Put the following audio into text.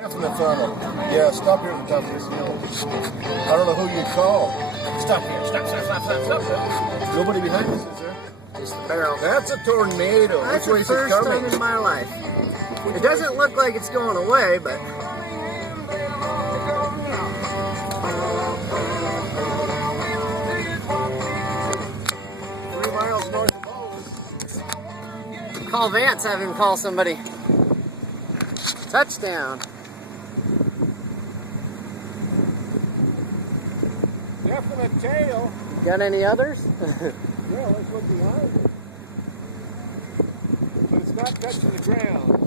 Definite funnel. Yeah, stop here at the top of this hill. I don't know who you'd call. Stop here. Stop. Nobody behind us, is there? Just the barrel. That's a tornado. That's Which way the is it first coming? time in my life. It doesn't look like it's going away, but Miles north of Bose. call Vance, have him call somebody. Touchdown. Definite tail. Got any others? Yeah, let's look behind it. But it's not touching the ground.